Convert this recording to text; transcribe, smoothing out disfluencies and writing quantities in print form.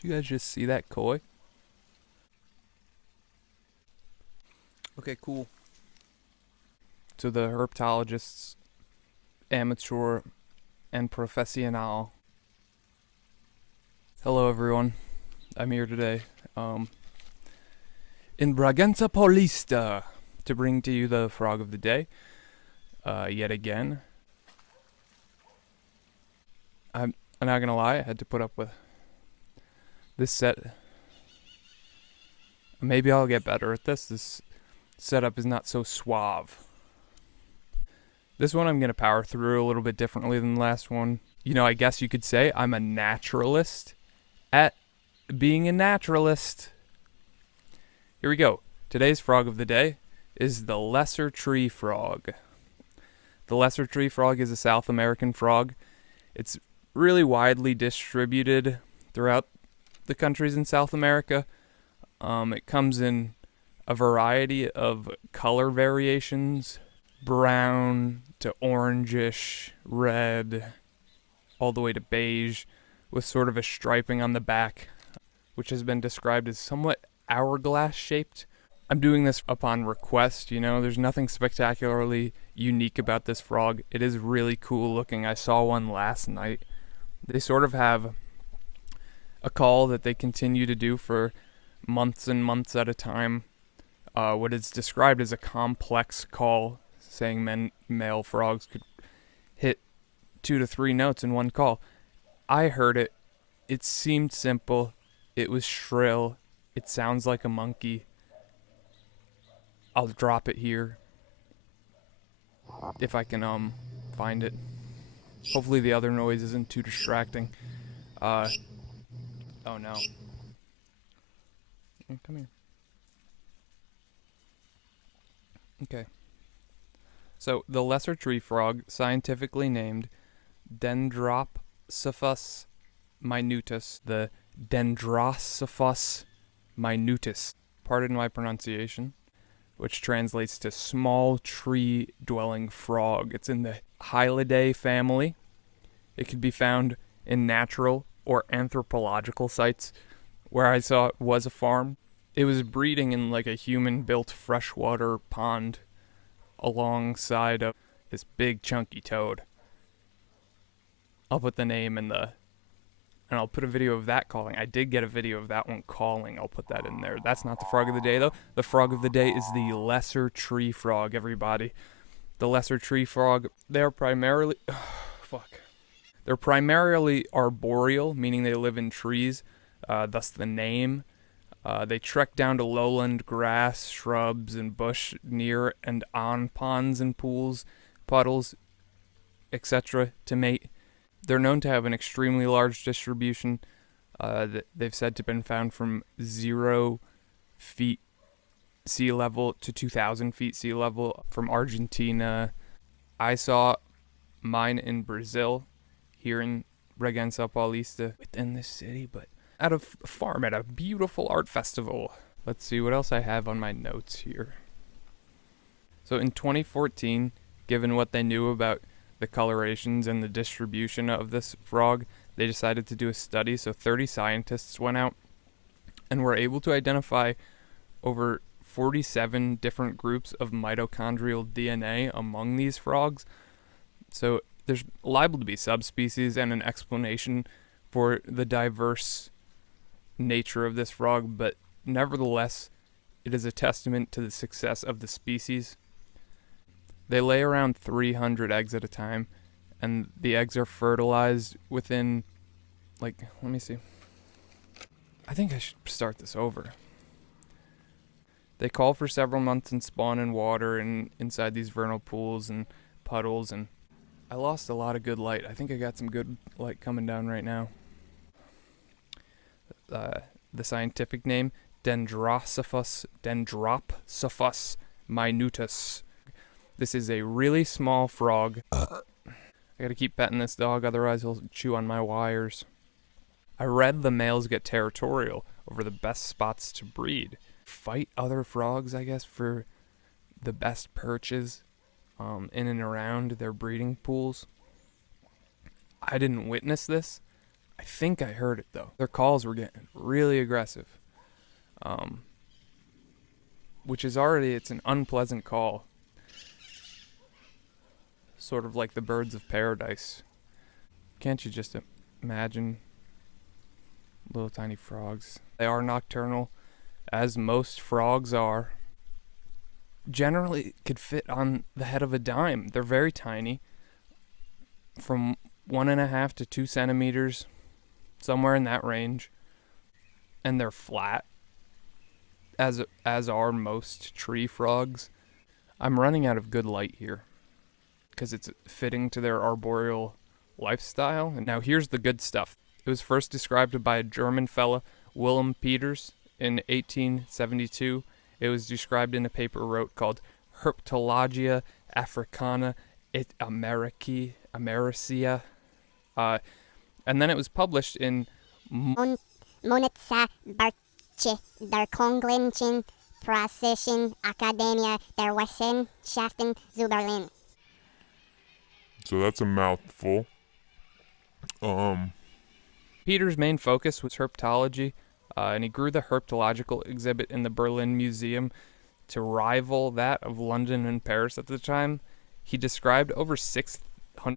Did you guys just see that koi? Okay, cool. To the herpetologists, amateur and professional. Hello, everyone. I'm here today, in Braganza Paulista, to bring to you the frog of the day. Yet again, I'm not gonna lie. I had to put up with this set. Maybe I'll get better at this. This setup is not so suave. This one I'm gonna power through a little bit differently than the last one. You know, I guess you could say I'm a naturalist at being a naturalist. Here we go. Today's frog of the day is the lesser tree frog. The lesser tree frog is a South American frog. It's really widely distributed throughout the countries in South America. It comes in a variety of color variations, brown to orangish, red, all the way to beige, with sort of a striping on the back, which has been described as somewhat hourglass shaped. I'm doing this upon request, you know, there's nothing spectacularly unique about this frog. It is really cool looking. I saw one last night. They sort of have a call that they continue to do for months and months at a time. What is described as a complex call, saying male frogs could hit 2 to 3 notes in one call. I heard it. It seemed simple. It was shrill. It sounds like a monkey. I'll drop it here if I can find it. Hopefully the other noise isn't too distracting. Oh no. Come here. Okay. So the lesser tree frog, scientifically named Dendrocephalus minutus, the Dendrocephalus minutus, pardon my pronunciation, which translates to small tree dwelling frog. It's in the Hylidae family. It can be found in natural or anthropological sites. Where I saw it was a farm. It was breeding in like a human-built freshwater pond alongside of this big chunky toad. I'll put the name and I'll put a video of that calling. I did get a video of that one calling. I'll put that in there. That's not the frog of the day though. The frog of the day is the lesser tree frog, everybody. The lesser tree frog, they're primarily They're primarily arboreal, meaning they live in trees, thus the name. They trek down to lowland grass, shrubs, and bush near and on ponds and pools, puddles, etc. to mate. They're known to have an extremely large distribution. They've said to have been found from 0 feet sea level to 2,000 feet sea level from Argentina. I saw mine in Brazil, here in Bragança Paulista, within the city, but at a farm at a beautiful art festival. Let's see what else I have on my notes here. So in 2014, given what they knew about the colorations and the distribution of this frog, they decided to do a study. So 30 scientists went out and were able to identify over 47 different groups of mitochondrial DNA among these frogs. So there's liable to be subspecies and an explanation for the diverse nature of this frog, but nevertheless, it is a testament to the success of the species. They lay around 300 eggs at a time, and the eggs are fertilized within, let me see. I think I should start this over. They call for several months and spawn in water and inside these vernal pools and puddles, and I lost a lot of good light. I think I got some good light coming down right now. The scientific name, Dendrocephalus minutus. This is a really small frog. I gotta keep petting this dog, otherwise he'll chew on my wires. I read the males get territorial over the best spots to breed. Fight other frogs, I guess, for the best perches in and around their breeding pools. I didn't witness this. I think I heard it though. Their calls were getting really aggressive, which is already, it's an unpleasant call. Sort of like the birds of paradise. Can't you just imagine little tiny frogs? They are nocturnal, as most frogs are. Generally could fit on the head of a dime. They're very tiny, from 1.5 to 2 centimeters, somewhere in that range, and they're flat, as are most tree frogs. I'm running out of good light here because it's fitting to their arboreal lifestyle. And now here's the good stuff. It was first described by a German fella, Willem Peters, in 1872. It was described in a paper wrote called Herpetologia Africana et Americana. And then it was published in Monetsa Barche der Königlichen Preußischen Akademie der Wissenschaften zu Berlin. So that's a mouthful. Peter's main focus was herpetology, and he grew the herpetological exhibit in the Berlin Museum to rival that of London and Paris at the time. He described over 6,000